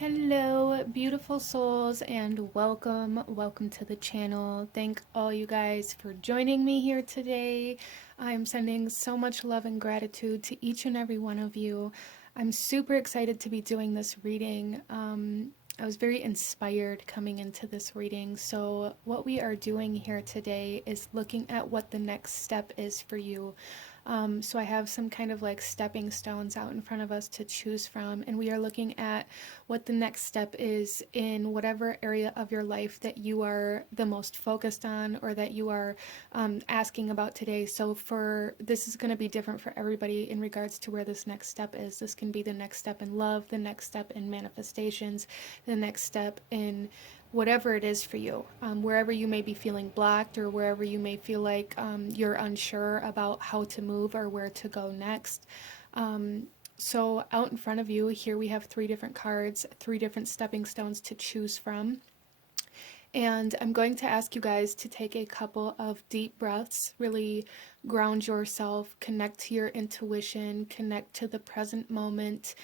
Hello, beautiful souls, and welcome to the channel. Thank all you guys for joining me here today. I'm sending so much love and gratitude to each and every one of you. I'm super excited to be doing this reading. I was very inspired coming into this reading. So what we are doing here today is looking at what the next step is for you. So I have some kind of like stepping stones out in front of us to choose from, and we are looking at what the next step is in whatever area of your life that you are the most focused on or that you are asking about today. So for this is going to be different for everybody in regards to where this next step is. This can be the next step in love, the next step in manifestations, the next step in whatever it is for you, wherever you may be feeling blocked or wherever you may feel like you're unsure about how to move or where to go next. So out in front of you here we have three different cards, three different stepping stones to choose from. And I'm going to ask you guys to take a couple of deep breaths, really ground yourself, connect to your intuition, connect to the present moment,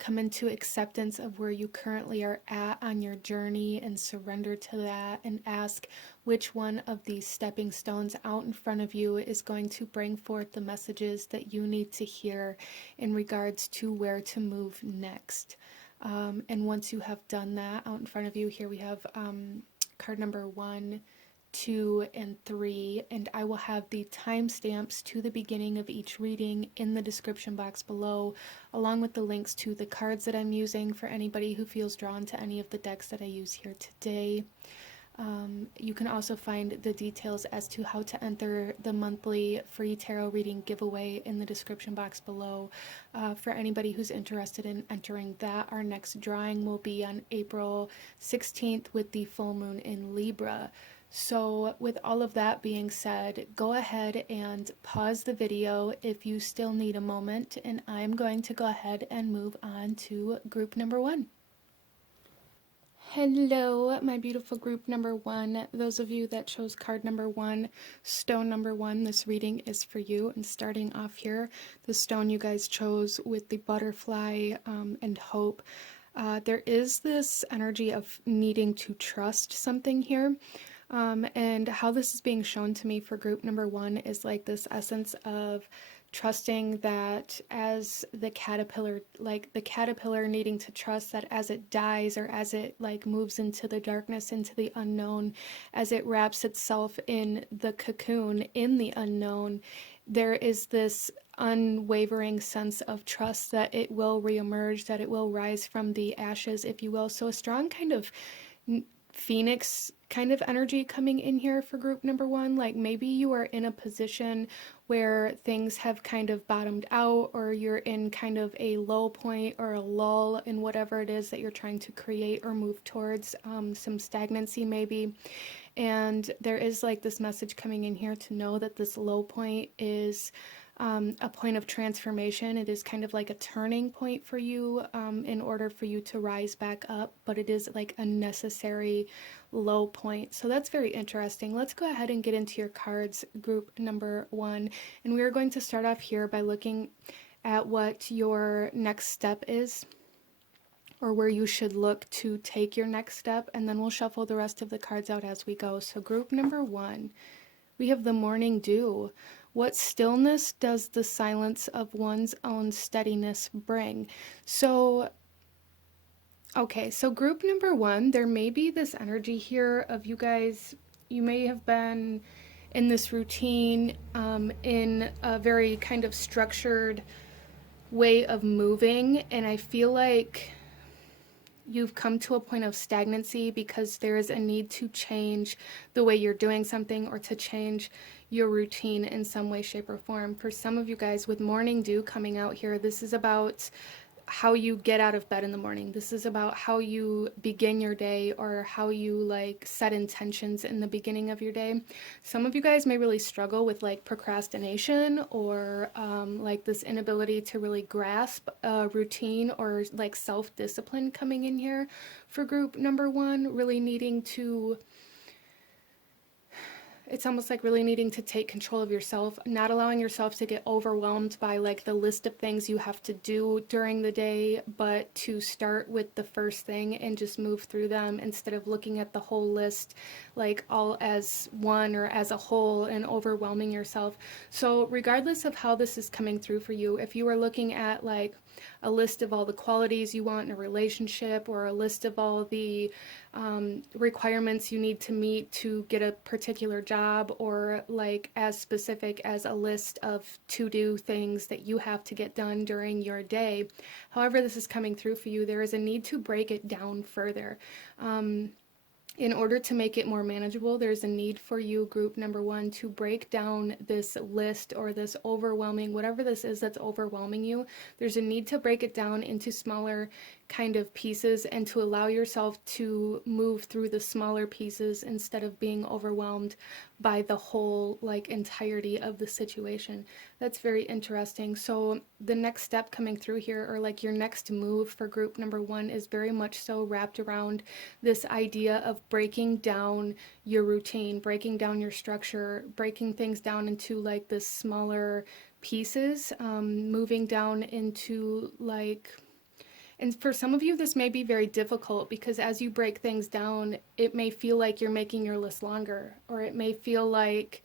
come into acceptance of where you currently are at on your journey and surrender to that, and ask which one of these stepping stones out in front of you is going to bring forth the messages that you need to hear in regards to where to move next. And once you have done that out in front of you, here we have card number 1, 2, and 3, and I will have the timestamps to the beginning of each reading in the description box below, along with the links to the cards that I'm using for anybody who feels drawn to any of the decks that I use here today. You can also find the details as to how to enter the monthly free tarot reading giveaway in the description box below. For anybody who's interested in entering that, our next drawing will be on April 16th with the full moon in Libra. So with all of that being said, go ahead and pause the video if you still need a moment, and I'm going to go ahead and move on to group number 1. Hello, my beautiful group number 1. Those of you that chose card number 1, stone number 1, this reading is for you. And starting off here, the stone you guys chose with the butterfly and hope. There is this energy of needing to trust something here. And how this is being shown to me for group number 1 is like this essence of trusting that as the caterpillar, like the caterpillar needing to trust that as it dies or as it like moves into the darkness, into the unknown, as it wraps itself in the cocoon in the unknown, there is this unwavering sense of trust that it will reemerge, that it will rise from the ashes, if you will. So a strong kind of phoenix kind of energy coming in here for group number 1. Like maybe you are in a position where things have kind of bottomed out, or you're in kind of a low point or a lull in whatever it is that you're trying to create or move towards, some stagnancy maybe. And there is like this message coming in here to know that this low point is a point of transformation. It is kind of like a turning point for you in order for you to rise back up, but it is like a necessary low point. So that's very interesting. Let's go ahead and get into your cards, group number 1. And we are going to start off here by looking at what your next step is, or where you should look to take your next step, and then we'll shuffle the rest of the cards out as we go. So group number 1, we have the morning dew. What stillness does the silence of one's own steadiness bring? So, okay, so group number 1, there may be this energy here of you guys, you may have been in this routine, in a very kind of structured way of moving, and I feel like you've come to a point of stagnancy because there is a need to change the way you're doing something, or to change your routine in some way, shape, or form. For some of you guys with morning dew coming out here, this is about how you get out of bed in the morning. This is about how you begin your day, or how you like set intentions in the beginning of your day. Some of you guys may really struggle with like procrastination, or like this inability to really grasp a routine, or like self-discipline coming in here for group number 1, really needing to it's almost like really needing to take control of yourself, not allowing yourself to get overwhelmed by like the list of things you have to do during the day, but to start with the first thing and just move through them instead of looking at the whole list like all as one or as a whole and overwhelming yourself. So regardless of how this is coming through for you, if you are looking at like a list of all the qualities you want in a relationship, or a list of all the requirements you need to meet to get a particular job, or like as specific as a list of to-do things that you have to get done during your day, however this is coming through for you, there is a need to break it down further. In order to make it more manageable, there's a need for you, group number one, to break down this list or this overwhelming, whatever this is that's overwhelming you. There's a need to break it down into smaller kind of pieces and to allow yourself to move through the smaller pieces instead of being overwhelmed by the whole like entirety of the situation. That's very interesting. So the next step coming through here, or like your next move for group number one, is very much so wrapped around this idea of breaking down your routine, breaking down your structure, breaking things down into like this smaller pieces, moving down into like, and for some of you, this may be very difficult because as you break things down, it may feel like you're making your list longer, or it may feel like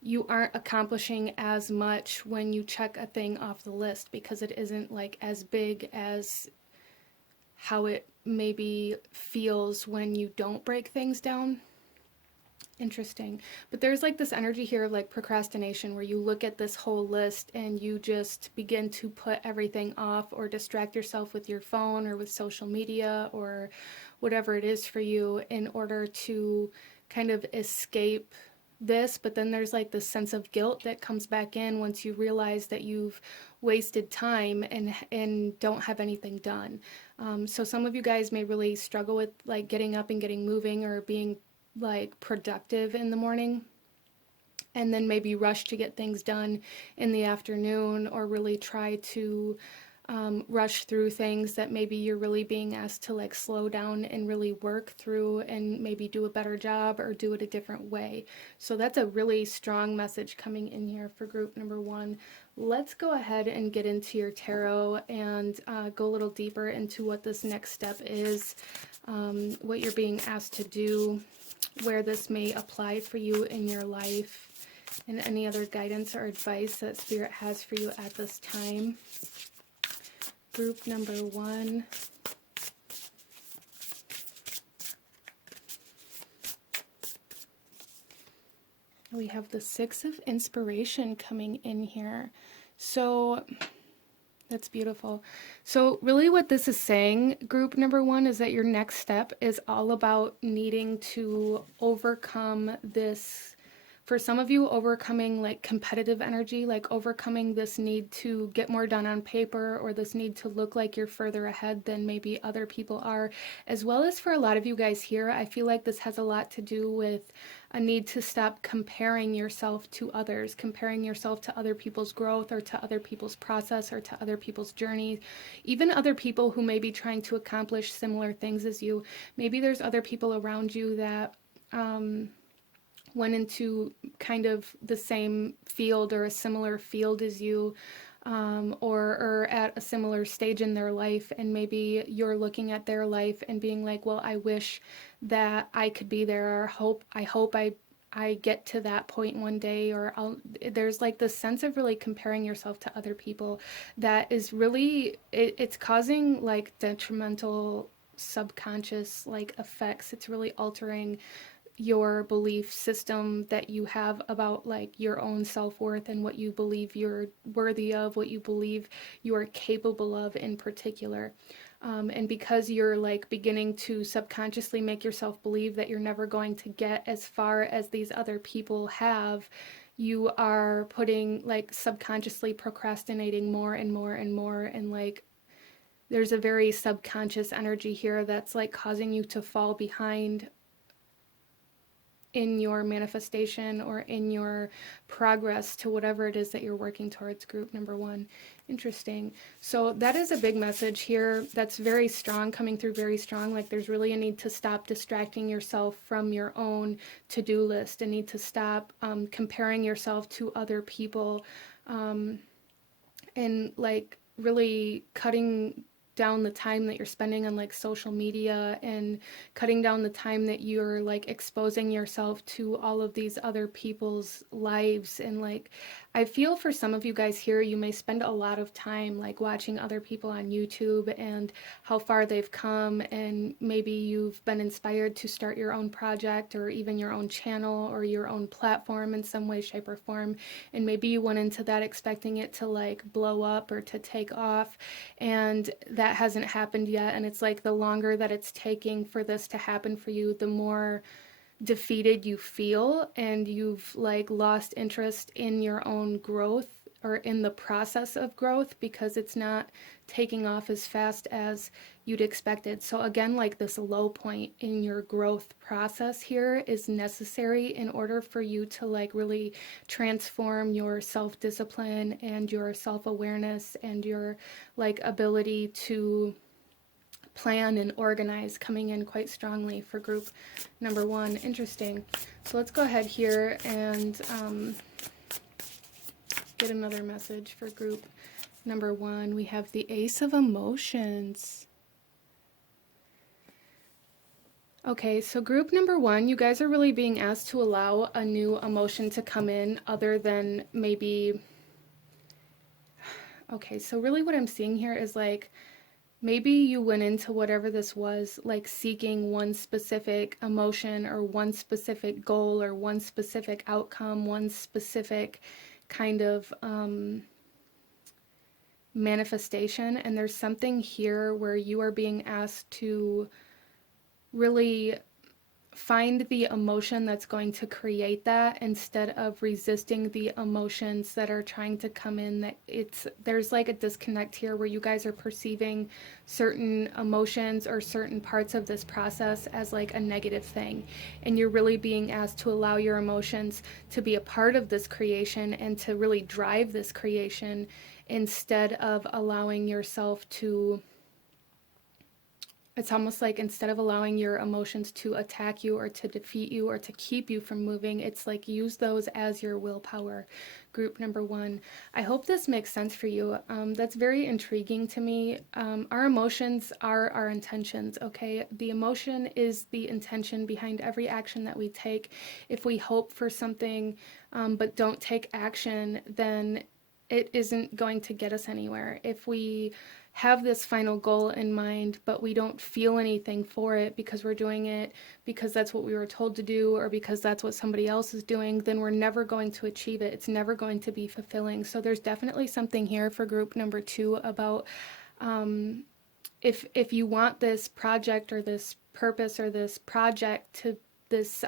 you aren't accomplishing as much when you check a thing off the list because it isn't like as big as how it maybe feels when you don't break things down. Interesting. But there's like this energy here of like procrastination where you look at this whole list and you just begin to put everything off or distract yourself with your phone or with social media or whatever it is for you in order to kind of escape this. But then there's like this sense of guilt that comes back in once you realize that you've wasted time and don't have anything done. So some of you guys may really struggle with like getting up and getting moving or being like productive in the morning, and then maybe rush to get things done in the afternoon, or really try to rush through things that maybe you're really being asked to like slow down and really work through and maybe do a better job or do it a different way. So that's a really strong message coming in here for group number one. Let's go ahead and get into your tarot and go a little deeper into what this next step is, what you're being asked to do, where this may apply for you in your life, and any other guidance or advice that Spirit has for you at this time. Group number one. We have the Six of Inspiration coming in here. So that's beautiful. So really what this is saying, group number one, is that your next step is all about needing to overcome this. For some of you, overcoming like competitive energy, like overcoming this need to get more done on paper, or this need to look like you're further ahead than maybe other people are. As well as for a lot of you guys here, I feel like this has a lot to do with a need to stop comparing yourself to others, comparing yourself to other people's growth or to other people's process or to other people's journeys, even other people who may be trying to accomplish similar things as you. Maybe there's other people around you that went into kind of the same field or a similar field as you, or at a similar stage in their life, and maybe you're looking at their life and being like, well, I wish that I could be there, or I hope I get to that point one day, or there's like this sense of really comparing yourself to other people that is really, it's causing like detrimental subconscious like effects. It's really altering your belief system that you have about like your own self-worth and what you believe you're worthy of, what you believe you are capable of in particular. And because you're like beginning to subconsciously make yourself believe that you're never going to get as far as these other people have, you are putting like subconsciously procrastinating more and more and more, and like there's a very subconscious energy here that's like causing you to fall behind in your manifestation or in your progress to whatever it is that you're working towards, group number one. Interesting. So that is a big message here that's very strong, coming through very strong. Like there's really a need to stop distracting yourself from your own to-do list, a need to stop comparing yourself to other people, and like really cutting down the time that you're spending on like social media, and cutting down the time that you're like exposing yourself to all of these other people's lives. And like I feel for some of you guys here, you may spend a lot of time like watching other people on YouTube and how far they've come, and maybe you've been inspired to start your own project or even your own channel or your own platform in some way, shape, or form. And maybe you went into that expecting it to like blow up or to take off, and that hasn't happened yet. And it's like the longer that it's taking for this to happen for you, the more defeated you feel, and you've like lost interest in your own growth or in the process of growth, because it's not taking off as fast as you'd expected. So again, like this low point in your growth process here is necessary in order for you to like really transform your self-discipline and your self-awareness and your like ability to plan and organize, coming in quite strongly for group number one. Interesting. So let's go ahead here and get another message for group number one. We have the Ace of Emotions. Okay, so group number one, you guys are really being asked to allow a new emotion to come in other than maybe... Okay, so really what I'm seeing here is like, maybe you went into whatever this was, like seeking one specific emotion or one specific goal or one specific outcome, one specific kind of manifestation. And there's something here where you are being asked to really find the emotion that's going to create that, instead of resisting the emotions that are trying to come in. That there's like a disconnect here where you guys are perceiving certain emotions or certain parts of this process as like a negative thing, and you're really being asked to allow your emotions to be a part of this creation and to really drive this creation, instead of allowing yourself to... It's almost like instead of allowing your emotions to attack you or to defeat you or to keep you from moving, it's like use those as your willpower, group number one. I hope this makes sense for you. That's very intriguing to me. Our emotions are our intentions, okay? The emotion is the intention behind every action that we take. If we hope for something but don't take action, then it isn't going to get us anywhere. If we have this final goal in mind, but we don't feel anything for it because we're doing it because that's what we were told to do or because that's what somebody else is doing, then we're never going to achieve it. It's never going to be fulfilling. So there's definitely something here for group number two about if you want this project or this purpose or this project to this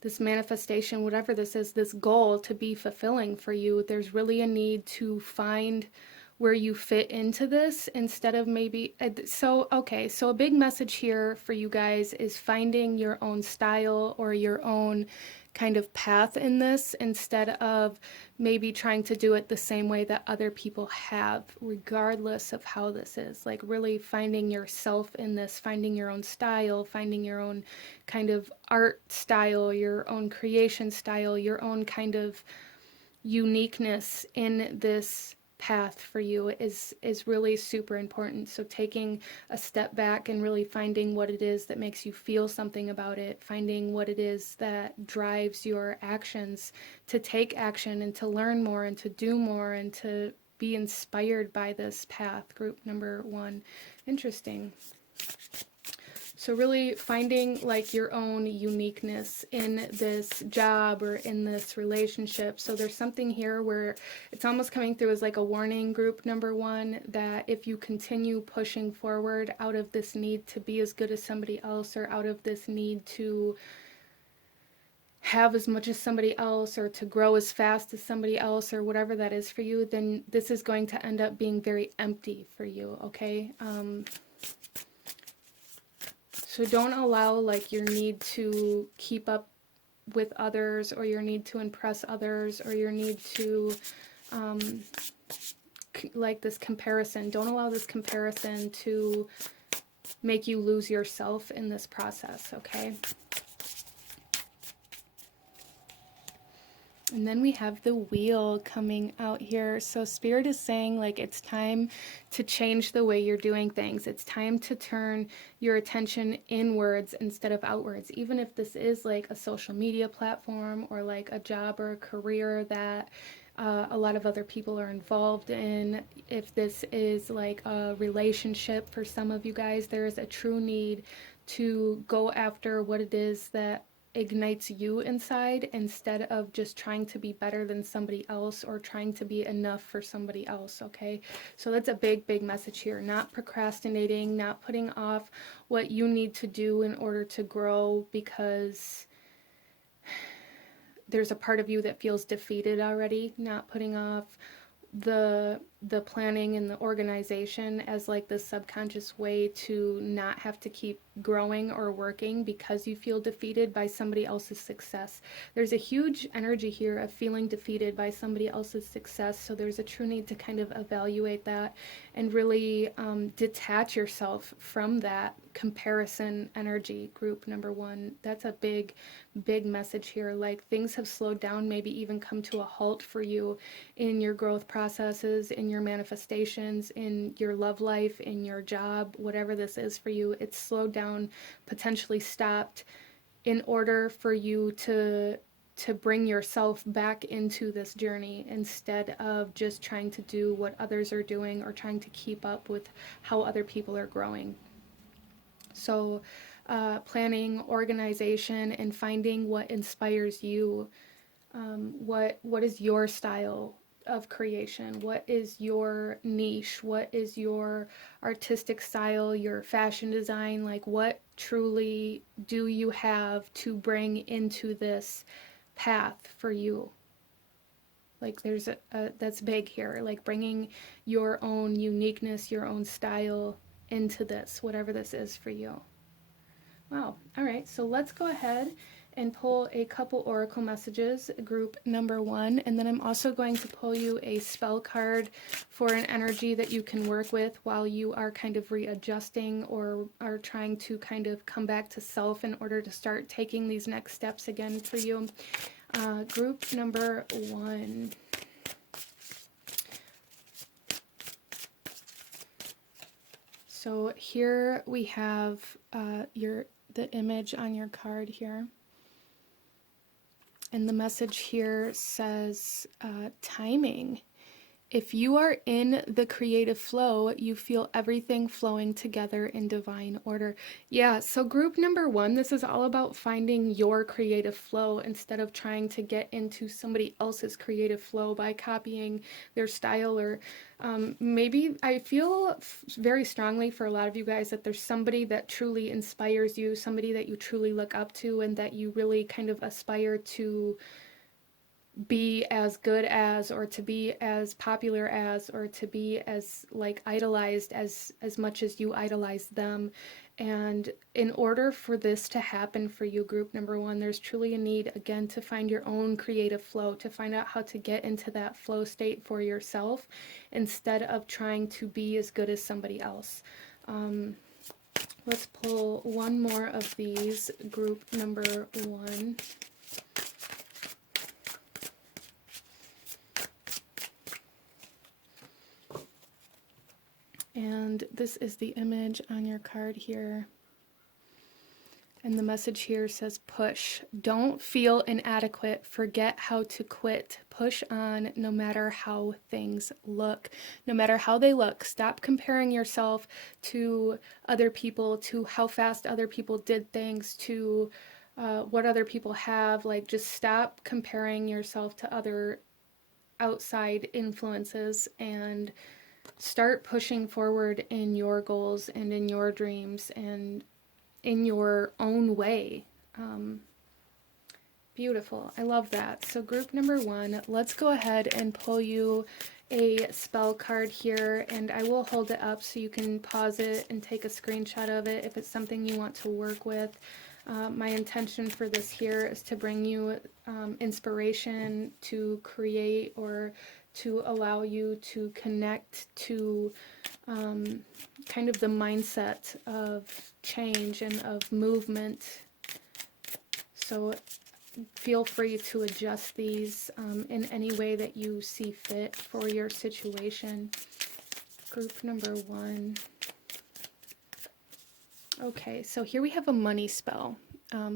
this manifestation, whatever this is, this goal to be fulfilling for you, there's really a need to find where you fit into this instead of maybe... So a big message here for you guys is finding your own style or your own kind of path in this, instead of maybe trying to do it the same way that other people have, regardless of how this is. Like really finding yourself in this, finding your own style, finding your own kind of art style, your own creation style, your own kind of uniqueness in this path for you is really super important. So taking a step back and really finding what it is that makes you feel something about it, finding what it is that drives your actions to take action and to learn more and to do more and to be inspired by this path, group number one. Interesting. So really finding like your own uniqueness in this job or in this relationship. So there's something here where it's almost coming through as like a warning, group number one, that if you continue pushing forward out of this need to be as good as somebody else, or out of this need to have as much as somebody else or to grow as fast as somebody else or whatever that is for you, then this is going to end up being very empty for you, okay? So don't allow like your need to keep up with others, or your need to impress others, or your need to like this comparison. Don't allow this comparison to make you lose yourself in this process, okay? And then we have the wheel coming out here. So Spirit is saying like it's time to change the way you're doing things. It's time to turn your attention inwards instead of outwards. Even if this is like a social media platform or like a job or a career that a lot of other people are involved in. If this is like a relationship for some of you guys, there is a true need to go after what it is that ignites you inside, instead of just trying to be better than somebody else or trying to be enough for somebody else, okay? So that's a big message here. Not procrastinating, not putting off what you need to do in order to grow because there's a part of you that feels defeated already. Not putting off the planning and the organization as like the subconscious way to not have to keep growing or working because you feel defeated by somebody else's success. There's a huge energy here of feeling defeated by somebody else's success, so there's a true need to kind of evaluate that and really detach yourself from that comparison energy. Group number one, that's a big message here. Like things have slowed down, maybe even come to a halt for you in your growth processes, in your manifestations, in your love life, in your job, whatever this is for you. It's slowed down, potentially stopped, in order for you to bring yourself back into this journey instead of just trying to do what others are doing or trying to keep up with how other people are growing. So planning, organization, and finding what inspires you. What is your style of creation? What is your niche? What is your artistic style, your fashion design? Like what truly do you have to bring into this path for you? Like there's that's big here, like bringing your own uniqueness, your own style into this, whatever this is for you. Wow. All right. So let's go ahead and pull a couple oracle messages, group number one, and then I'm also going to pull you a spell card for an energy that you can work with while you are kind of readjusting or are trying to kind of come back to self in order to start taking these next steps again for you. Group number one. So here we have the image on your card here. And the message here says timing. If you are in the creative flow, you feel everything flowing together in divine order. Yeah, so group number one, this is all about finding your creative flow instead of trying to get into somebody else's creative flow by copying their style. Or maybe I feel very strongly for a lot of you guys that there's somebody that truly inspires you, somebody that you truly look up to, and that you really kind of aspire to be as good as, or to be as popular as, or to be as like idolized as much as you idolize them. And in order for this to happen for you, group number one, there's truly a need again to find your own creative flow, to find out how to get into that flow state for yourself instead of trying to be as good as somebody else. Let's pull one more of these, group number one. And this is the image on your card here. And the message here says push. Don't feel inadequate. Forget how to quit. Push on no matter how things look. No matter how they look. Stop comparing yourself to other people, to how fast other people did things, to what other people have. Like just stop comparing yourself to other outside influences and start pushing forward in your goals and in your dreams and in your own way, Beautiful. I love that. So group number 1, let's go ahead and pull you a spell card here, and I will hold it up so you can pause it and take a screenshot of it if it's something you want to work with. My intention for this here is to bring you inspiration to create, or to allow you to connect to kind of the mindset of change and of movement. So feel free to adjust these in any way that you see fit for your situation. Group number 1. Okay, so here we have a money spell.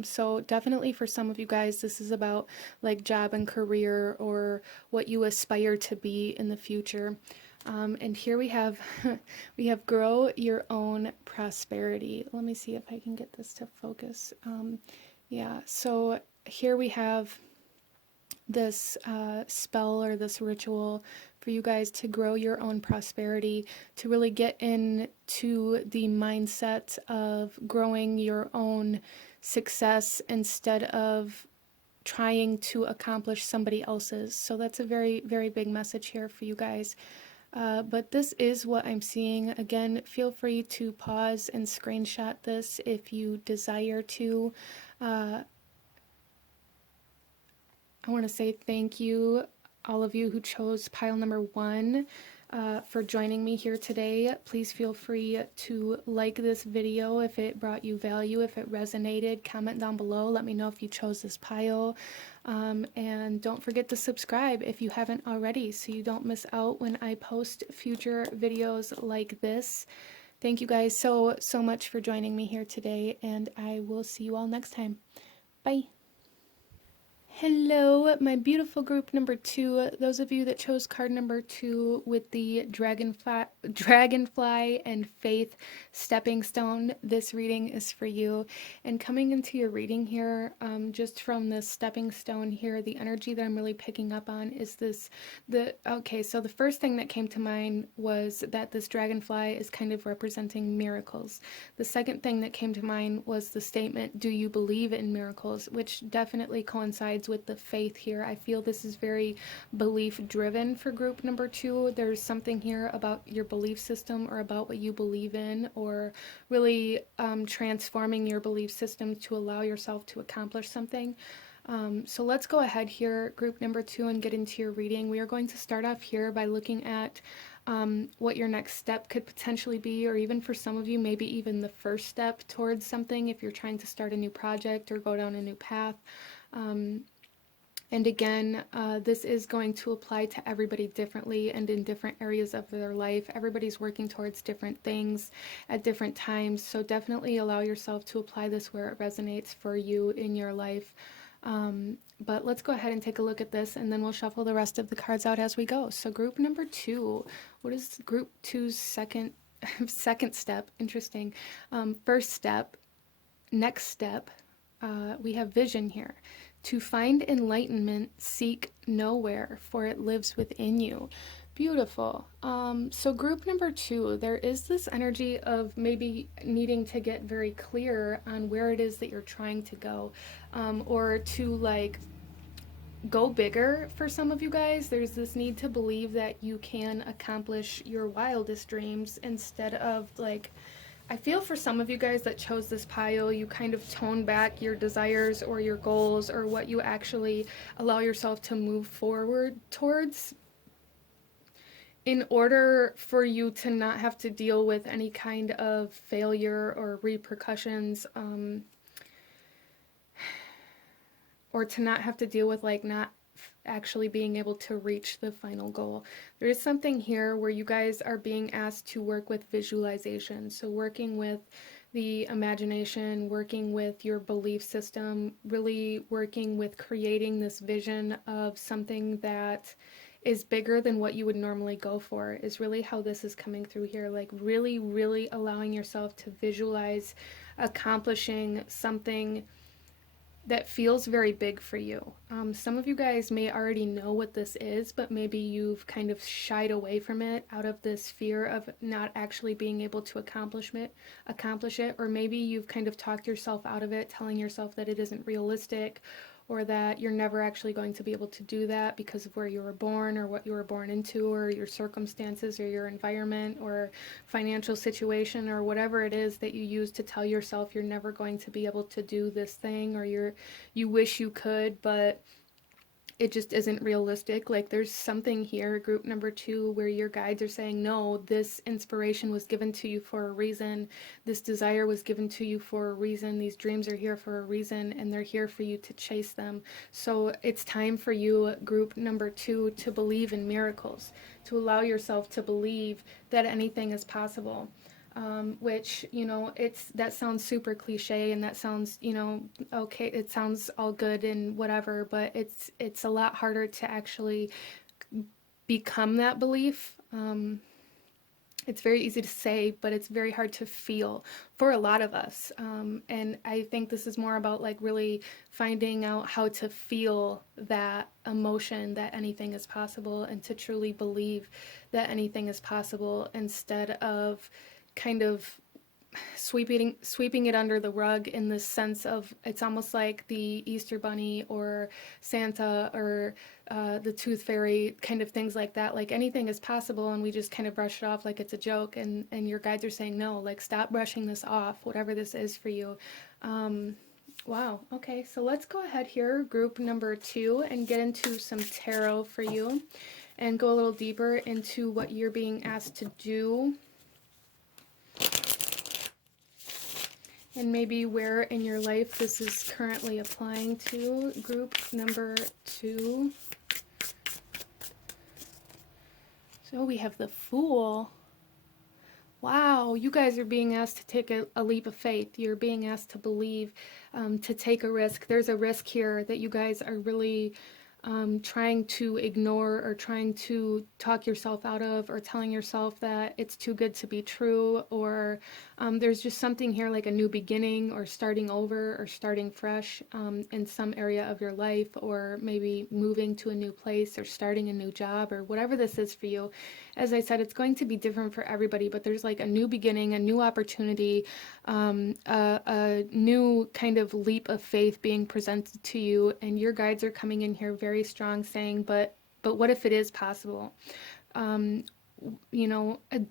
So definitely for some of you guys, this is about like job and career, or what you aspire to be in the future. And here we have we have grow your own prosperity. Let me see if I can get this to focus. Yeah, so here we have this spell or this ritual for you guys to grow your own prosperity, to really get into the mindset of growing your own success instead of trying to accomplish somebody else's. So that's a very, very big message here for you guys. But this is what I'm seeing. Again, feel free to pause and screenshot this if you desire to. I want to say thank you, all of you who chose pile number 1, for joining me here today. Please feel free to like this video if it brought you value, if it resonated. Comment down below. Let me know if you chose this pile. And don't forget to subscribe if you haven't already, so you don't miss out when I post future videos like this. Thank you guys so much for joining me here today, and I will see you all next time. Bye. Hello, my beautiful group number 2. Those of you that chose card number 2 with the dragonfly and faith stepping stone, this reading is for you. And coming into your reading here, just from this stepping stone here, the energy that I'm really picking up on is this. Okay, so the first thing that came to mind was that this dragonfly is kind of representing miracles. The second thing that came to mind was the statement, "Do you believe in miracles?" which definitely coincides with the faith here. I feel this is very belief driven for group number 2. There's something here about your belief system, or about what you believe in, or really transforming your belief system to allow yourself to accomplish something. So let's go ahead here, group number 2, and get into your reading. We are going to start off here by looking at what your next step could potentially be, or even for some of you, maybe even the first step towards something if you're trying to start a new project or go down a new path. And again, this is going to apply to everybody differently and in different areas of their life. Everybody's working towards different things at different times, so definitely allow yourself to apply this where it resonates for you in your life. But let's go ahead and take a look at this, and then we'll shuffle the rest of the cards out as we go. So group number 2, what is group 2's second step? Interesting. First step, next step, we have vision here. To find enlightenment, seek nowhere, for it lives within you. Beautiful. So group number 2, there is this energy of maybe needing to get very clear on where it is that you're trying to go, or to like go bigger. For some of you guys, there's this need to believe that you can accomplish your wildest dreams instead of like, I feel for some of you guys that chose this pile, you kind of tone back your desires or your goals, or what you actually allow yourself to move forward towards, in order for you to not have to deal with any kind of failure or repercussions, or to not have to deal with like not actually being able to reach the final goal. There is something here where you guys are being asked to work with visualization. So working with the imagination, working with your belief system, really working with creating this vision of something that is bigger than what you would normally go for, is really how this is coming through here. Like really, really allowing yourself to visualize accomplishing something that feels very big for you. Some of you guys may already know what this is, but maybe you've kind of shied away from it out of this fear of not actually being able to accomplish it, or maybe you've kind of talked yourself out of it, telling yourself that it isn't realistic, or that you're never actually going to be able to do that because of where you were born or what you were born into or your circumstances or your environment or financial situation or whatever it is that you use to tell yourself you're never going to be able to do this thing, or you wish you could, but it just isn't realistic. Like, there's something here, group number 2, where your guides are saying, no, this inspiration was given to you for a reason. This desire was given to you for a reason. These dreams are here for a reason, and they're here for you to chase them. So it's time for you, group number 2, to believe in miracles, to allow yourself to believe that anything is possible. Which, that sounds super cliche, and that sounds, okay, it sounds all good and whatever, but it's a lot harder to actually become that belief. It's very easy to say, but it's very hard to feel for a lot of us. And I think this is more about like really finding out how to feel that emotion that anything is possible, and to truly believe that anything is possible, instead of kind of sweeping it under the rug, in the sense of, it's almost like the Easter Bunny or Santa or the Tooth Fairy, kind of things like that. Like, anything is possible, and we just kind of brush it off like it's a joke. And your guides are saying, no, like, stop brushing this off, whatever this is for you. Wow. Okay, so let's go ahead here, group number 2, and get into some tarot for you, and go a little deeper into what you're being asked to do, and maybe where in your life this is currently applying to. Group number 2. So we have the Fool. Wow, you guys are being asked to take a leap of faith. You're being asked to believe, to take a risk. There's a risk here that you guys are really trying to ignore, or trying to talk yourself out of, or telling yourself that it's too good to be true, or there's just something here like a new beginning, or starting over, or starting fresh in some area of your life, or maybe moving to a new place, or starting a new job, or whatever this is for you. As I said, it's going to be different for everybody, but there's like a new beginning, a new opportunity, a new kind of leap of faith being presented to you, and your guides are coming in here very strong, saying, but what if it is possible?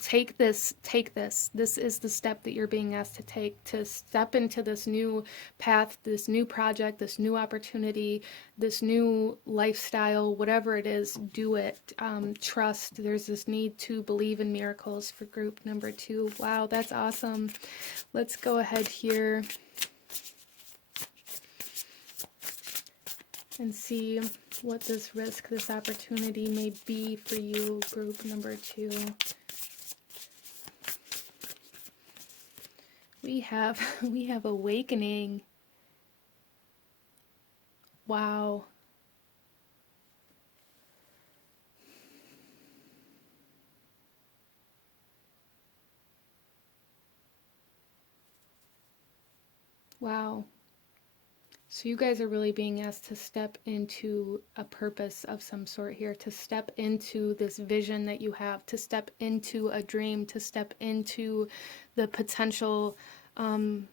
Take this. This is the step that you're being asked to take, to step into this new path, this new project, this new opportunity, this new lifestyle, whatever it is. Do it. Trust. There's this need to believe in miracles for group number 2. Wow, that's awesome. Let's go ahead here and see what this risk, this opportunity may be for you, group number 2. We have awakening. Wow. Wow. So you guys are really being asked to step into a purpose of some sort here, to step into this vision that you have, to step into a dream, to step into the potential, to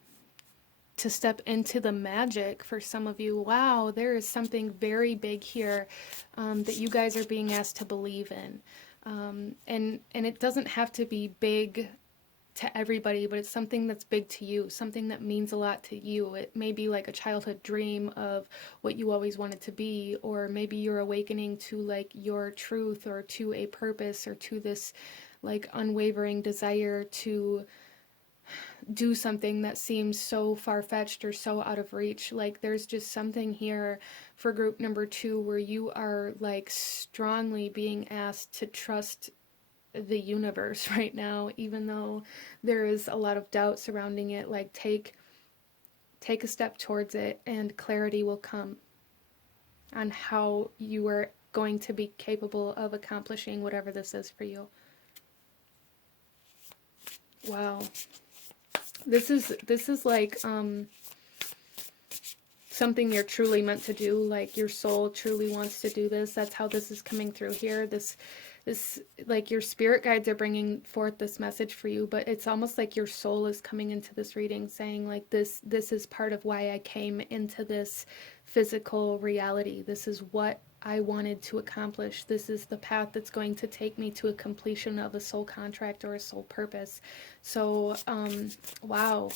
step into the magic for some of you. Wow, there is something very big here that you guys are being asked to believe in. And it doesn't have to be big to everybody, but it's something that's big to you, something that means a lot to you. It may be like a childhood dream of what you always wanted to be, or maybe you're awakening to like your truth, or to a purpose, or to this like unwavering desire to do something that seems so far-fetched or so out of reach. Like, there's just something here for group number 2 where you are like strongly being asked to trust the universe right now, even though there is a lot of doubt surrounding it. Like, take a step towards it, and clarity will come on how you are going to be capable of accomplishing whatever this is for you. Wow. This is like something you're truly meant to do. Like, your soul truly wants to do this. That's how this is coming through here. This this, like your spirit guides are bringing forth this message for you, but it's almost like your soul is coming into this reading saying like this is part of why I came into this physical reality. This is what I wanted to accomplish. This is the path that's going to take me to a completion of a soul contract or a soul purpose. So, wow.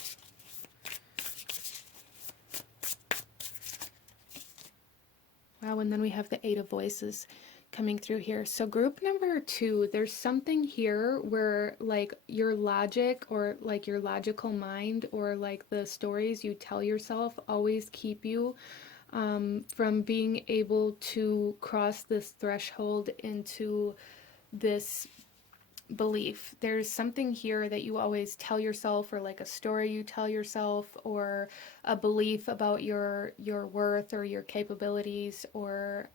Wow, and then we have the Eight of Voices coming through here. So group number 2, there's something here where like your logic or like your logical mind or like the stories you tell yourself always keep you from being able to cross this threshold into this belief. There's something here that you always tell yourself, or like a story you tell yourself, or a belief about your worth or your capabilities, or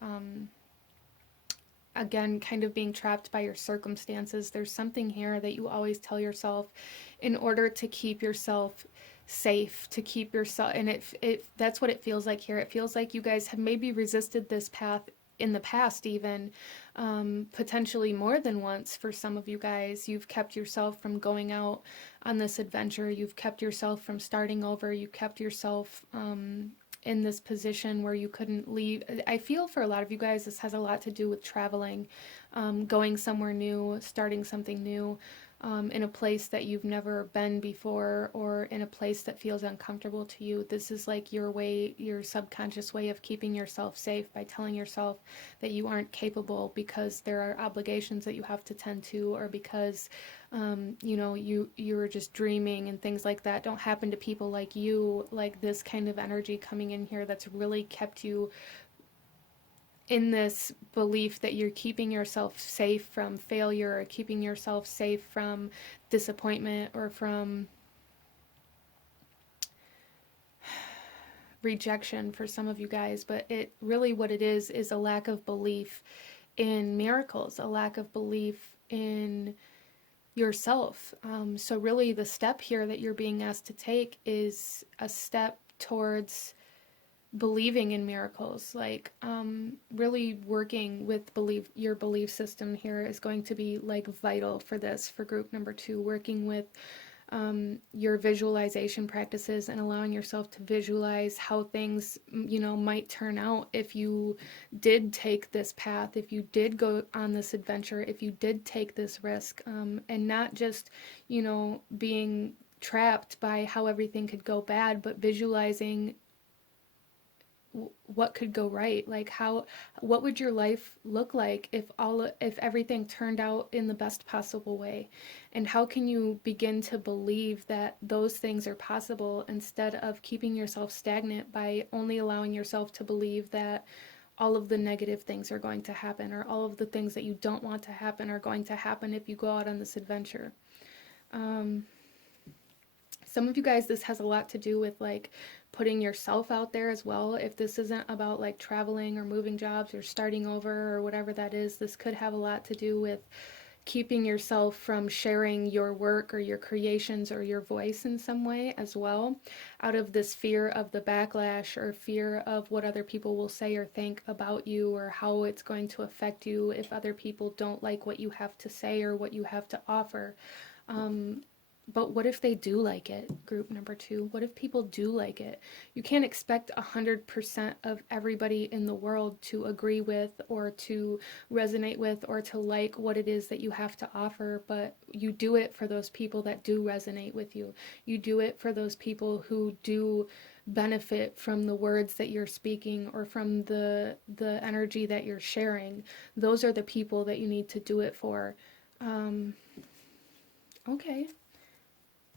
again, kind of being trapped by your circumstances. There's something here that you always tell yourself in order to keep yourself safe, to keep yourself, and it that's what it feels like here. It feels like you guys have maybe resisted this path in the past, even potentially more than once. For some of you guys, you've kept yourself from going out on this adventure. You've kept yourself from starting over. You kept yourself in this position where you couldn't leave. I feel for a lot of you guys, this has a lot to do with traveling, going somewhere new, starting something new, in a place that you've never been before, or in a place that feels uncomfortable to you. This is like your way, your subconscious way of keeping yourself safe by telling yourself that you aren't capable because there are obligations that you have to tend to, or because you know, you're just dreaming, and things like that don't happen to people like you. Like this kind of energy coming in here that's really kept you in this belief that you're keeping yourself safe from failure, or keeping yourself safe from disappointment, or from rejection for some of you guys. But it really, what it is a lack of belief in miracles, a lack of belief in yourself. So really the step here that you're being asked to take is a step towards believing in miracles. Like really working with your belief system here is going to be like vital for this, for group number 2. Working with your visualization practices and allowing yourself to visualize how things, you know, might turn out if you did take this path, if you did go on this adventure, if you did take this risk, and not just, you know, being trapped by how everything could go bad, but visualizing what could go right. Like what would your life look like if everything turned out in the best possible way? And how can you begin to believe that those things are possible, instead of keeping yourself stagnant by only allowing yourself to believe that all of the negative things are going to happen, or all of the things that you don't want to happen are going to happen if you go out on this adventure. Some of you guys, this has a lot to do with like putting yourself out there as well. If this isn't about like traveling or moving jobs or starting over or whatever that is, this could have a lot to do with keeping yourself from sharing your work or your creations or your voice in some way as well, out of this fear of the backlash, or fear of what other people will say or think about you, or how it's going to affect you if other people don't like what you have to say or what you have to offer. But what if they do like it, group number 2? What if people do like it? You can't expect 100% of everybody in the world to agree with, or to resonate with, or to like what it is that you have to offer, but you do it for those people that do resonate with you. You do it for those people who do benefit from the words that you're speaking, or from the energy that you're sharing. Those are the people that you need to do it for. Okay.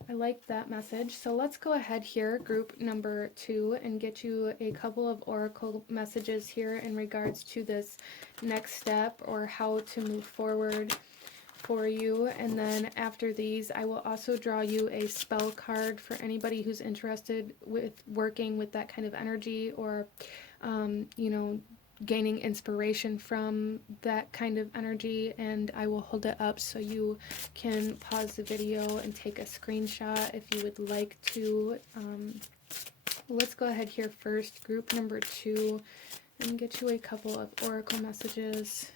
I like that message. So let's go ahead here, group number 2, and get you a couple of oracle messages here in regards to this next step, or how to move forward for you. And then after these, I will also draw you a spell card for anybody who's interested with working with that kind of energy, or you know, gaining inspiration from that kind of energy. And I will hold it up so you can pause the video and take a screenshot if you would like to. Let's go ahead here first, group number 2, and get you a couple of oracle messages.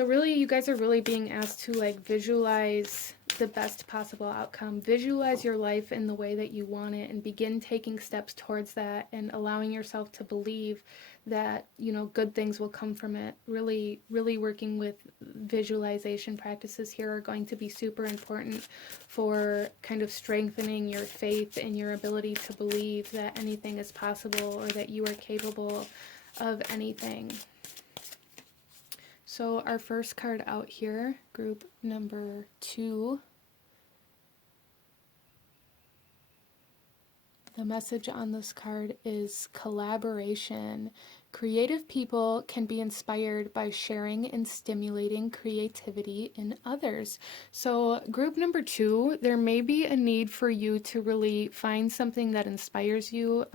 So really, you guys are really being asked to like visualize the best possible outcome. Visualize your life in the way that you want it and begin taking steps towards that and allowing yourself to believe that, you know, good things will come from it. Really, really working with visualization practices here are going to be super important for kind of strengthening your faith and your ability to believe that anything is possible or that you are capable of anything. So our first card out here, group number 2, the message on this card is collaboration. Creative people can be inspired by sharing and stimulating creativity in others. So group number 2, there may be a need for you to really find something that inspires you,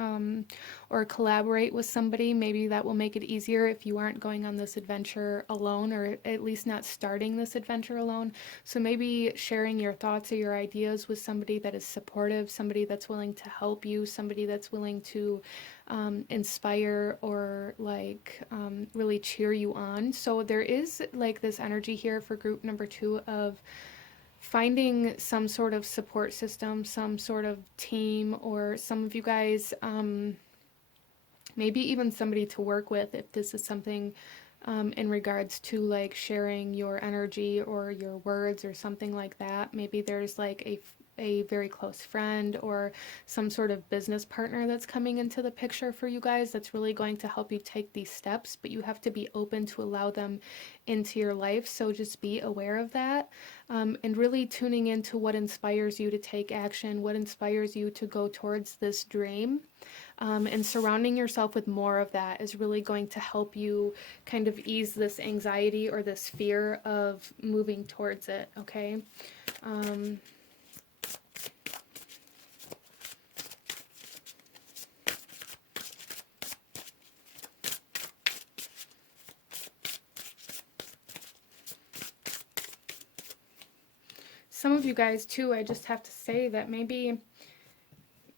or collaborate with somebody. Maybe that will make it easier if you aren't going on this adventure alone, or at least not starting this adventure alone. So maybe sharing your thoughts or your ideas with somebody that is supportive, somebody that's willing to help you, somebody that's willing to inspire or like really cheer you on. So there is like this energy here for group number 2 of finding some sort of support system, some sort of team, or some of you guys, maybe even somebody to work with if this is something in regards to like sharing your energy or your words or something like that. Maybe there's like a very close friend or some sort of business partner that's coming into the picture for you guys that's really going to help you take these steps, but you have to be open to allow them into your life. So just be aware of that, and really tuning into what inspires you to take action, what inspires you to go towards this dream. And surrounding yourself with more of that is really going to help you kind of ease this anxiety or this fear of moving towards it, okay? Some of you guys too, I just have to say that maybe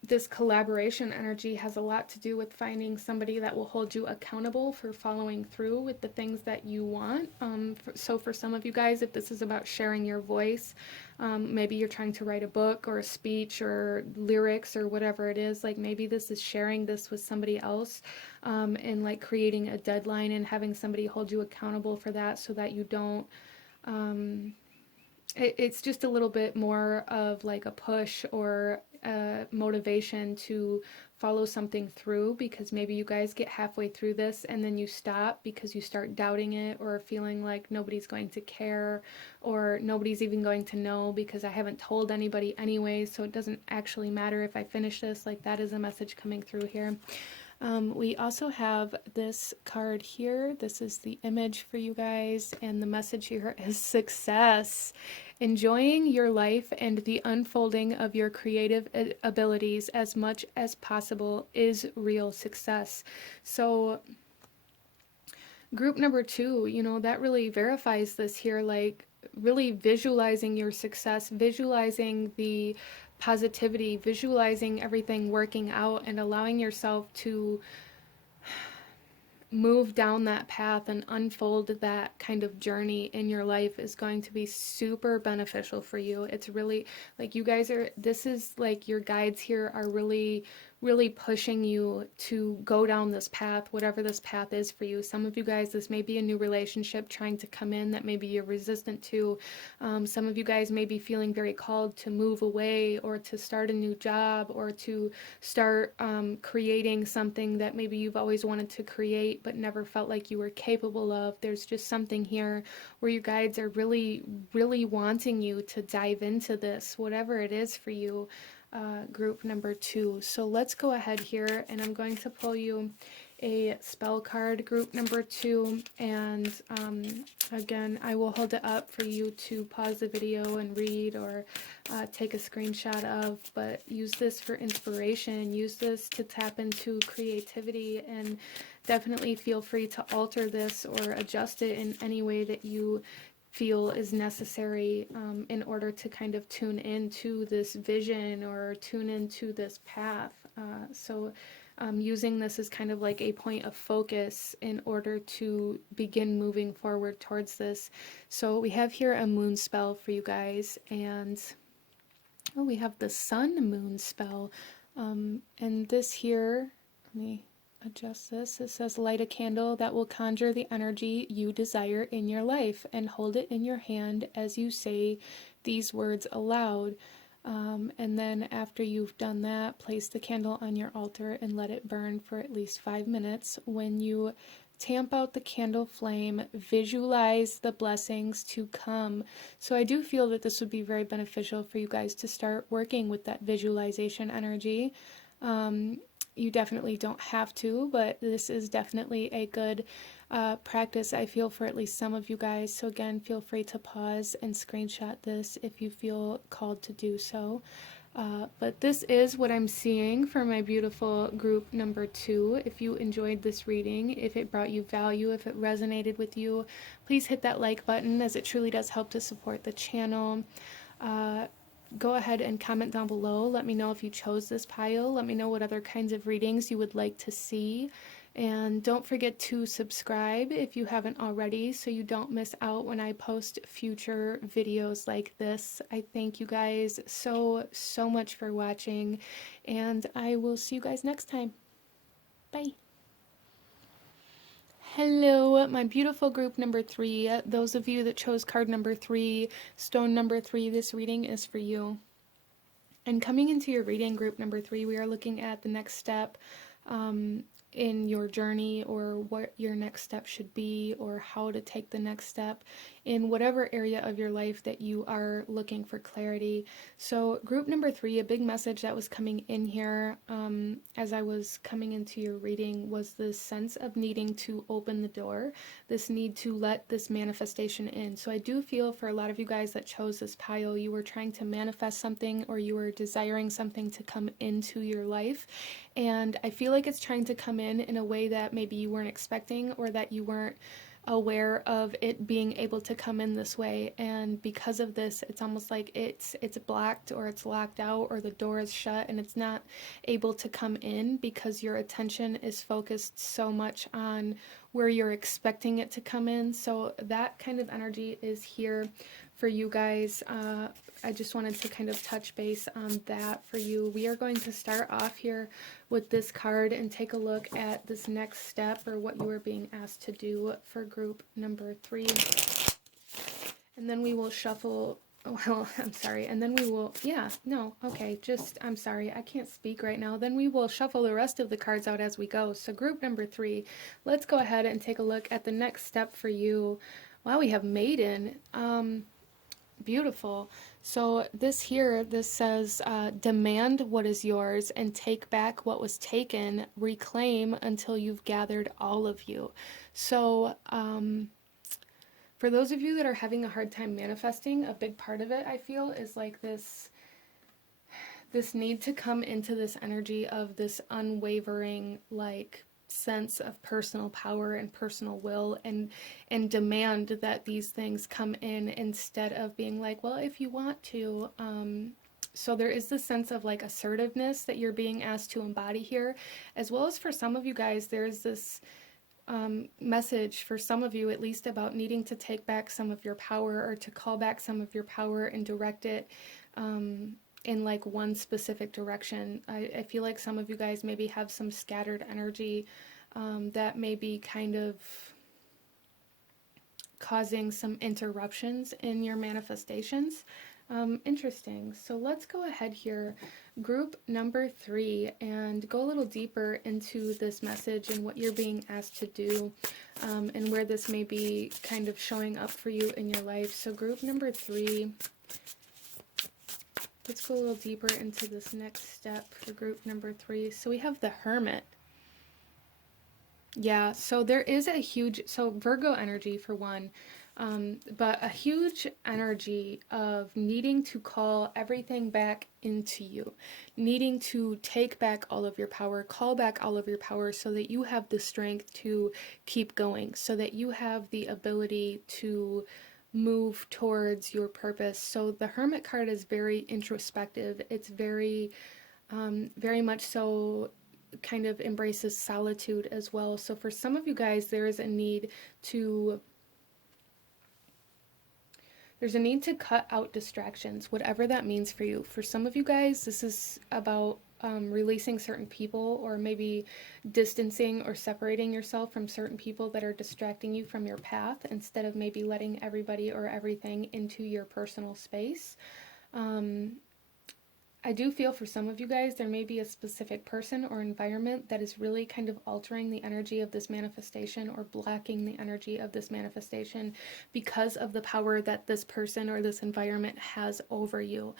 this collaboration energy has a lot to do with finding somebody that will hold you accountable for following through with the things that you want. So for some of you guys, if this is about sharing your voice, maybe you're trying to write a book or a speech or lyrics or whatever it is, like maybe this is sharing this with somebody else, and like creating a deadline and having somebody hold you accountable for that so that you don't, it's just a little bit more of like a push or a motivation to follow something through, because maybe you guys get halfway through this and then you stop because you start doubting it or feeling like nobody's going to care or nobody's even going to know because I haven't told anybody anyway, so it doesn't actually matter if I finish this. Like that is a message coming through here. We also have this card here. This is the image for you guys, and the message here is success. Enjoying your life and the unfolding of your creative abilities as much as possible is real success. So group number 2, you know, that really verifies this here, like really visualizing your success, visualizing the positivity, visualizing everything working out, and allowing yourself to move down that path and unfold that kind of journey in your life is going to be super beneficial for you. It's really like you guys are, this is like your guides here are really pushing you to go down this path, whatever this path is for you. Some of you guys, this may be a new relationship trying to come in that maybe you're resistant to. Some of you guys may be feeling very called to move away or to start a new job or to start creating something that maybe you've always wanted to create but never felt like you were capable of. There's just something here where your guides are really wanting you to dive into this, whatever it is for you. Group number 2. So let's go ahead here, and I'm going to pull you a spell card, group number 2, and again, I will hold it up for you to pause the video and read or take a screenshot of, but use this for inspiration, use this to tap into creativity, and definitely feel free to alter this or adjust it in any way that you feel is necessary in order to kind of tune into this vision or tune into this path. So using this as kind of like a point of focus in order to begin moving forward towards this. So we have here a moon spell for you guys, and oh, we have the sun moon spell. And this here, let me adjust this. It says light a candle that will conjure the energy you desire in your life and hold it in your hand as you say these words aloud. And then after you've done that, place the candle on your altar and let it burn for at least 5 minutes. When you tamp out the candle flame, visualize the blessings to come. So I do feel that this would be very beneficial for you guys to start working with that visualization energy. You definitely don't have to, but this is definitely a good practice, I feel, for at least some of you guys. So again, feel free to pause and screenshot this if you feel called to do so. But this is what I'm seeing for my beautiful group number 2. If you enjoyed this reading, if it brought you value, if it resonated with you, please hit that like button, as it truly does help to support the channel. Go ahead and comment down below. Let me know if you chose this pile. Let me know what other kinds of readings you would like to see. And don't forget to subscribe if you haven't already, so you don't miss out when I post future videos like this. I thank you guys so much for watching, and I will see you guys next time. Bye. Hello, my beautiful group number 3. Those of you that chose card number 3, stone number 3, this reading is for you. And coming into your reading, group number 3, we are looking at the next step in your journey, or what your next step should be, or how to take the next step in whatever area of your life that you are looking for clarity. So group number 3, a big message that was coming in here as I was coming into your reading was this sense of needing to open the door, this need to let this manifestation in. So I do feel for a lot of you guys that chose this pile, you were trying to manifest something, or you were desiring something to come into your life, and I feel like it's trying to come in a way that maybe you weren't expecting, or that you weren't aware of it being able to come in this way. And because of this, it's almost like it's blocked, or it's locked out, or the door is shut and it's not able to come in because your attention is focused so much on where you're expecting it to come in. So that kind of energy is here for you guys. I just wanted to kind of touch base on that for you. We are going to start off here with this card and take a look at this next step, or what you are being asked to do for group number 3. And then we will shuffle, well, I'm sorry, and then we will, I'm sorry, I can't speak right now. Then we will shuffle the rest of the cards out as we go. So group number 3, let's go ahead and take a look at the next step for you. Wow, we have Maiden. Beautiful. So this says, demand what is yours and take back what was taken, reclaim until you've gathered all of you. So for those of you that are having a hard time manifesting, a big part of it, I feel, is like this need to come into this energy of this unwavering, like, sense of personal power and personal will, and demand that these things come in, instead of being like, well, if you want to. So there is this sense of like assertiveness that you're being asked to embody here, as well as for some of you guys, there's this message for some of you, at least, about needing to take back some of your power, or to call back some of your power and direct it in like one specific direction. I feel like some of you guys maybe have some scattered energy that may be kind of causing some interruptions in your manifestations. Interesting. So let's go ahead here, group number 3, and go a little deeper into this message and what you're being asked to do, and where this may be kind of showing up for you in your life. So group number 3, let's go a little deeper into this next step for group number 3. So we have the Hermit. Yeah, so there is a huge, so Virgo energy for one, but a huge energy of needing to call everything back into you, needing to take back all of your power, call back all of your power, so that you have the strength to keep going, so that you have the ability to move towards your purpose. So the Hermit card is very introspective. It's very much so kind of embraces solitude as well. So for some of you guys, there's a need to cut out distractions, whatever that means for you. For some of you guys, this is about releasing certain people, or maybe distancing or separating yourself from certain people that are distracting you from your path, instead of maybe letting everybody or everything into your personal space. I do feel for some of you guys, there may be a specific person or environment that is really kind of altering the energy of this manifestation, or blocking the energy of this manifestation, because of the power that this person or this environment has over you.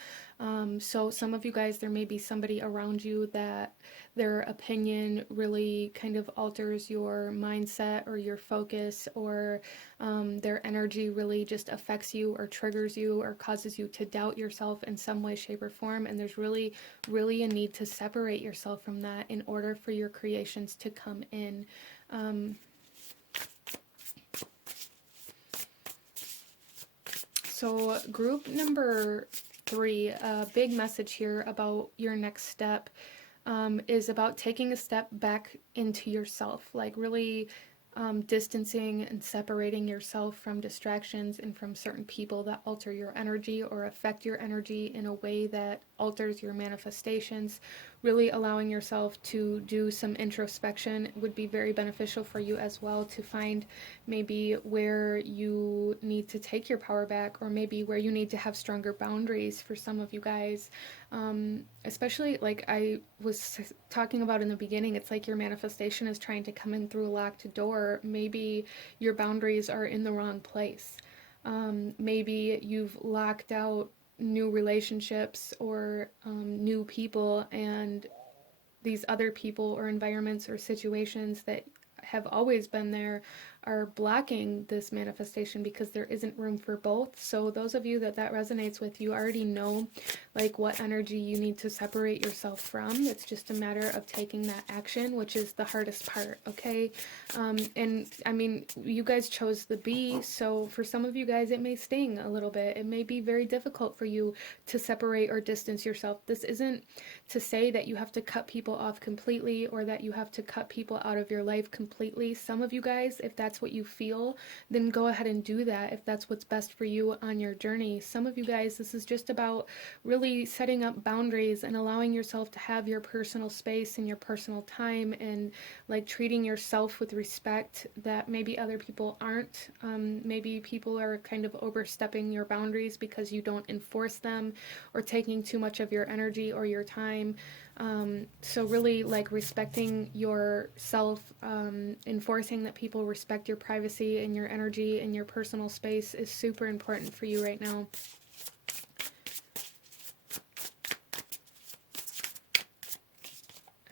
So some of you guys, there may be somebody around you that their opinion really kind of alters your mindset or your focus, or their energy really just affects you or triggers you or causes you to doubt yourself in some way, shape, or form. And there's really, really a need to separate yourself from that in order for your creations to come in. So group number 3, a big message here about your next step is about taking a step back into yourself, like really distancing and separating yourself from distractions and from certain people that alter your energy or affect your energy in a way that alters your manifestations. Really allowing yourself to do some introspection would be very beneficial for you as well, to find maybe where you need to take your power back, or maybe where you need to have stronger boundaries for some of you guys. Especially, like I was talking about in the beginning, it's like your manifestation is trying to come in through a locked door. Maybe your boundaries are in the wrong place. Maybe you've locked out new relationships or new people, and these other people or environments or situations that have always been there are blocking this manifestation because there isn't room for both. So those of you that resonates with, you already know like what energy you need to separate yourself from. It's just a matter of taking that action, which is the hardest part, okay? And I mean, you guys chose the B, so for some of you guys it may sting a little bit. It may be very difficult for you to separate or distance yourself. This isn't to say that you have to cut people off completely, or that you have to cut people out of your life completely. Some of you guys, if that's what you feel, then go ahead and do that if that's what's best for you on your journey. Some of you guys, this is just about really setting up boundaries and allowing yourself to have your personal space and your personal time, and like treating yourself with respect that maybe other people aren't. Maybe people are kind of overstepping your boundaries because you don't enforce them, or taking too much of your energy or your time. So really like respecting yourself, enforcing that people respect your privacy and your energy and your personal space is super important for you right now.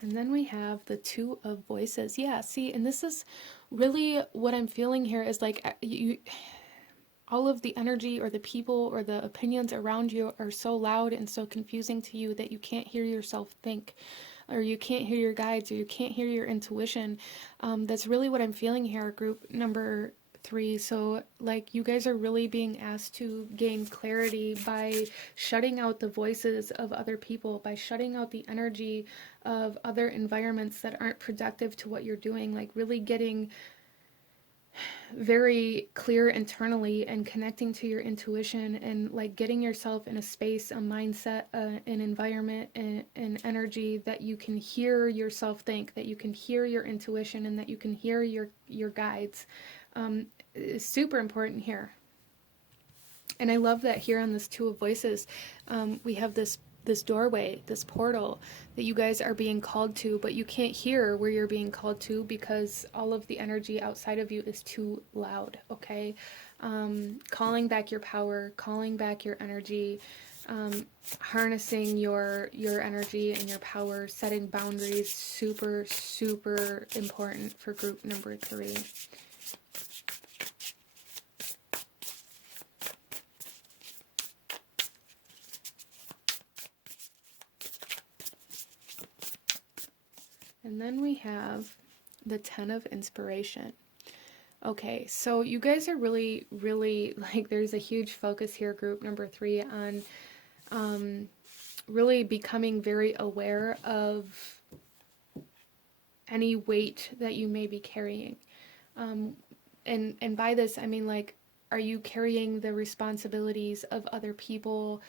And then we have the Two of Voices. Yeah, see, and this is really what I'm feeling here is like all of the energy or the people or the opinions around you are so loud and so confusing to you that you can't hear yourself think, or you can't hear your guides, or you can't hear your intuition. That's really what I'm feeling here, group number 3. So like you guys are really being asked to gain clarity by shutting out the voices of other people, by shutting out the energy of other environments that aren't productive to what you're doing, like really getting very clear internally and connecting to your intuition, and like getting yourself in a space, a mindset, an environment, an energy that you can hear yourself think, that you can hear your intuition, and that you can hear your guides. Is super important here. And I love that here on this Two of Voices, we have this doorway, this portal that you guys are being called to, but you can't hear where you're being called to because all of the energy outside of you is too loud, okay? Calling back your power, calling back your energy, harnessing your energy and your power, setting boundaries, super, super important for group number 3. And then we have the 10 of Inspiration. Okay, so you guys are really, really, like, there's a huge focus here, group number 3, on really becoming very aware of any weight that you may be carrying. And by this, I mean, like, are you carrying the responsibilities of other people,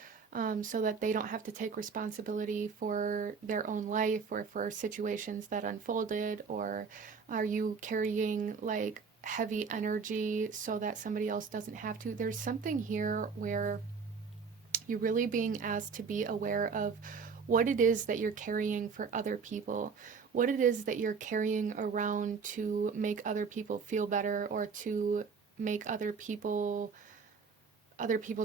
so that they don't have to take responsibility for their own life or for situations that unfolded? Or are you carrying like heavy energy so that somebody else doesn't have to? There's something here where you're really being asked to be aware of what it is that you're carrying for other people, what it is that you're carrying around to make other people feel better, or to make other people's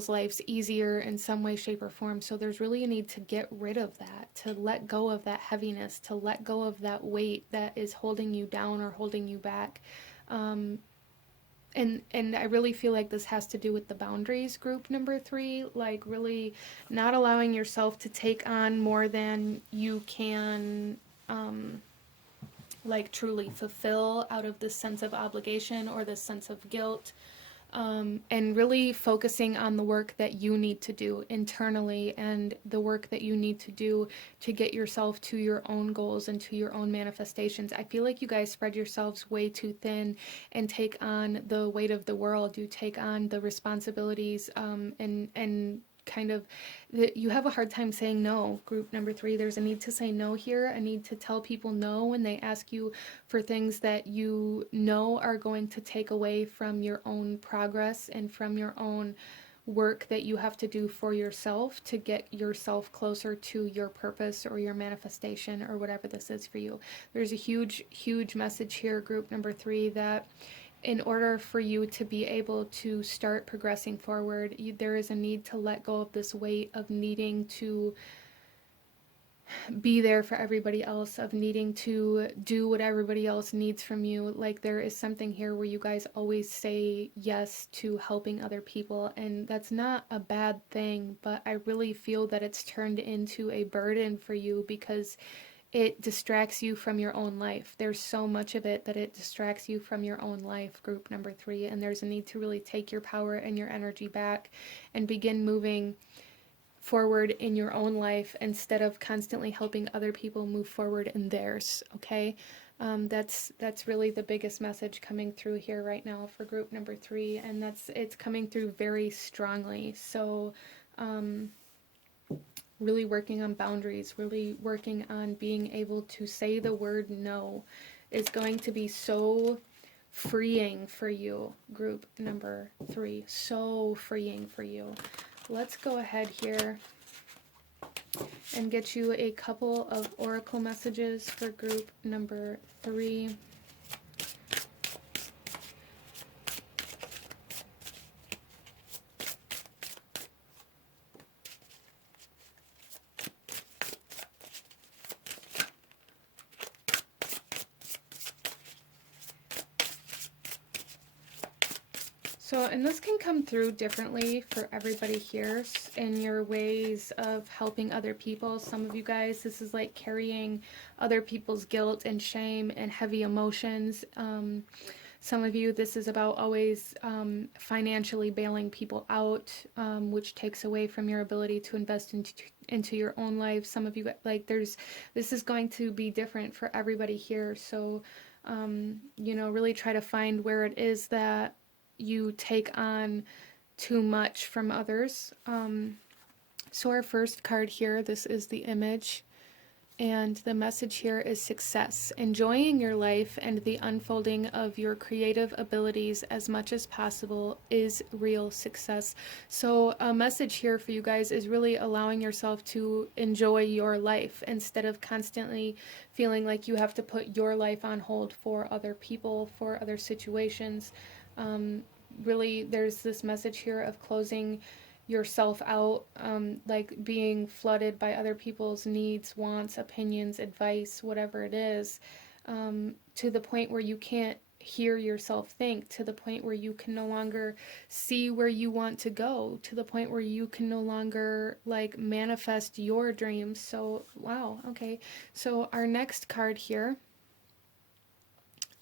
lives easier in some way, shape, or form. So there's really a need to get rid of that, to let go of that heaviness, to let go of that weight that is holding you down or holding you back. Um, and I really feel like this has to do with the boundaries, group number 3, like really not allowing yourself to take on more than you can, like truly fulfill out of this sense of obligation or this sense of guilt, and really focusing on the work that you need to do internally and the work that you need to do to get yourself to your own goals and to your own manifestations. I feel like you guys spread yourselves way too thin and take on the weight of the world. You take on the responsibilities, and kind of you have a hard time saying no, group number 3. There's a need to say no here, a need to tell people no when they ask you for things that you know are going to take away from your own progress and from your own work that you have to do for yourself to get yourself closer to your purpose or your manifestation or whatever this is for you. There's a huge message here, group number 3, that in order for you to be able to start progressing forward, there is a need to let go of this weight of needing to be there for everybody else, of needing to do what everybody else needs from you. Like, there is something here where you guys always say yes to helping other people, and that's not a bad thing, but I really feel that it's turned into a burden for you because it distracts you from your own life. There's so much of it that it distracts you from your own life, group number 3, and there's a need to really take your power and your energy back and begin moving forward in your own life instead of constantly helping other people move forward in theirs. Okay, that's really the biggest message coming through here right now for group number 3, and it's coming through very strongly. So really working on boundaries, really working on being able to say the word no is going to be so freeing for you, group number 3. So freeing for you. Let's go ahead here and get you a couple of oracle messages for group number 3. So, and this can come through differently for everybody here in your ways of helping other people. Some of you guys, this is like carrying other people's guilt and shame and heavy emotions. Some of you, this is about always financially bailing people out, which takes away from your ability to invest into your own life. Some of you, like, this is going to be different for everybody here. So, really try to find where it is that you take on too much from others. So our first card here, this is the image, and the message here is success. Enjoying your life and the unfolding of your creative abilities as much as possible is real success. So a message here for you guys is really allowing yourself to enjoy your life instead of constantly feeling like you have to put your life on hold for other people, for other situations. Really, there's this message here of closing yourself out, like being flooded by other people's needs, wants, opinions, advice, whatever it is, to the point where you can't hear yourself think, to the point where you can no longer see where you want to go, to the point where you can no longer like manifest your dreams. So, wow, okay. So our next card here,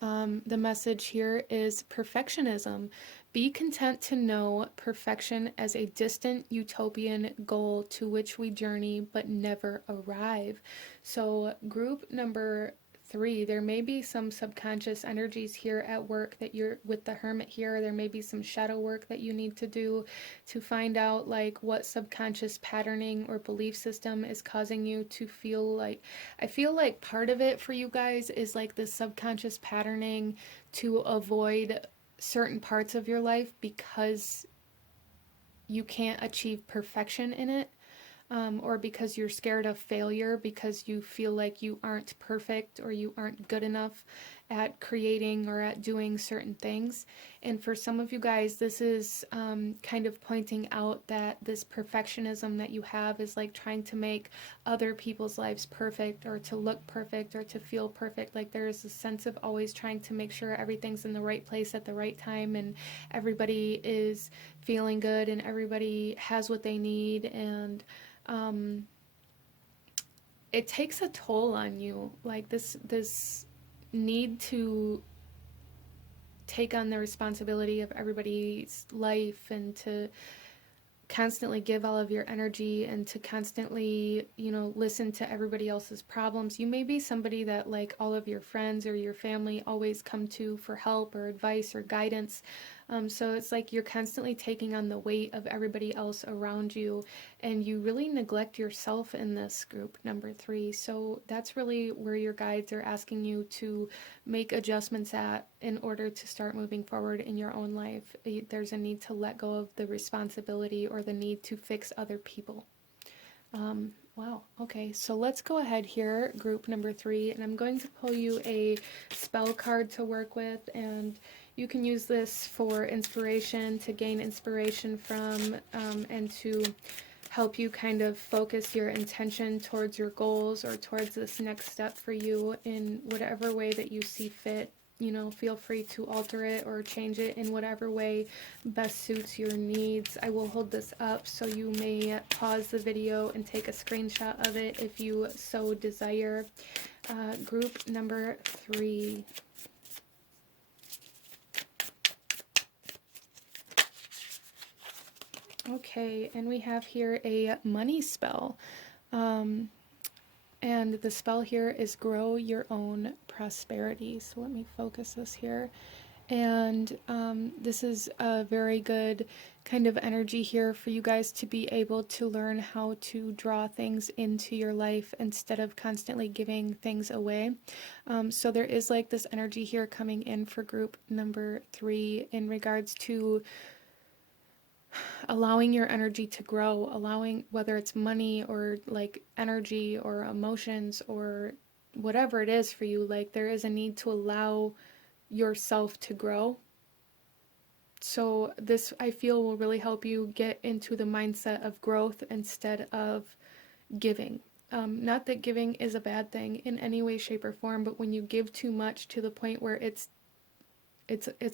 the message here is perfectionism. Be content to know perfection as a distant utopian goal to which we journey but never arrive. So group number 3, there may be some subconscious energies here at work that you're with the Hermit here. There may be some shadow work that you need to do to find out like what subconscious patterning or belief system is causing you to feel like, I feel like part of it for you guys is like this subconscious patterning to avoid certain parts of your life because you can't achieve perfection in it, or because you're scared of failure, because you feel like you aren't perfect or you aren't good enough at creating or at doing certain things. And for some of you guys, this is kind of pointing out that this perfectionism that you have is like trying to make other people's lives perfect or to look perfect or to feel perfect. Like there is a sense of always trying to make sure everything's in the right place at the right time and everybody is feeling good and everybody has what they need, and it takes a toll on you, like this need to take on the responsibility of everybody's life and to constantly give all of your energy and to constantly, listen to everybody else's problems. You may be somebody that like all of your friends or your family always come to for help or advice or guidance. So it's like you're constantly taking on the weight of everybody else around you, and you really neglect yourself in this group number 3. So that's really where your guides are asking you to make adjustments at in order to start moving forward in your own life. There's a need to let go of the responsibility or the need to fix other people. Wow. Okay, so let's go ahead here, group number 3, and I'm going to pull you a spell card to work with, and you can use this for inspiration, to gain inspiration from, and to help you kind of focus your intention towards your goals or towards this next step for you in whatever way that you see fit. Feel free to alter it or change it in whatever way best suits your needs. I will hold this up so you may pause the video and take a screenshot of it if you so desire. Group number 3. Okay, and we have here a money spell. And the spell here is grow your own prosperity. So let me focus this here. And this is a very good kind of energy here for you guys to be able to learn how to draw things into your life instead of constantly giving things away. So there is like this energy here coming in for group number 3 in regards to allowing your energy to grow, allowing, whether it's money or like energy or emotions or whatever it is for you, like there is a need to allow yourself to grow. So this, I feel, will really help you get into the mindset of growth instead of giving. Not that giving is a bad thing in any way, shape, or form, but when you give too much to the point where it's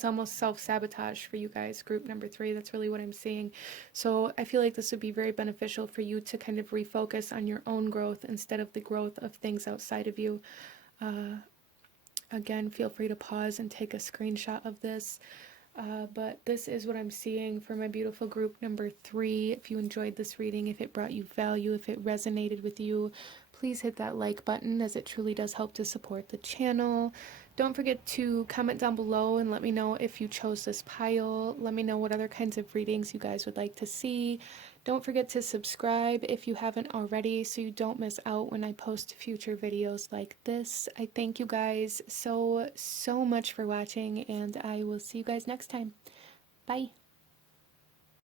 almost self-sabotage for you guys, group number 3. That's really what I'm seeing. So I feel like this would be very beneficial for you to kind of refocus on your own growth instead of the growth of things outside of you. Again, feel free to pause and take a screenshot of this. But this is what I'm seeing for my beautiful group number 3. If you enjoyed this reading, if it brought you value, if it resonated with you, please hit that like button, as it truly does help to support the channel. Don't forget to comment down below and let me know if you chose this pile. Let me know what other kinds of readings you guys would like to see. Don't forget to subscribe if you haven't already so you don't miss out when I post future videos like this. I thank you guys so much for watching, and I will see you guys next time. Bye.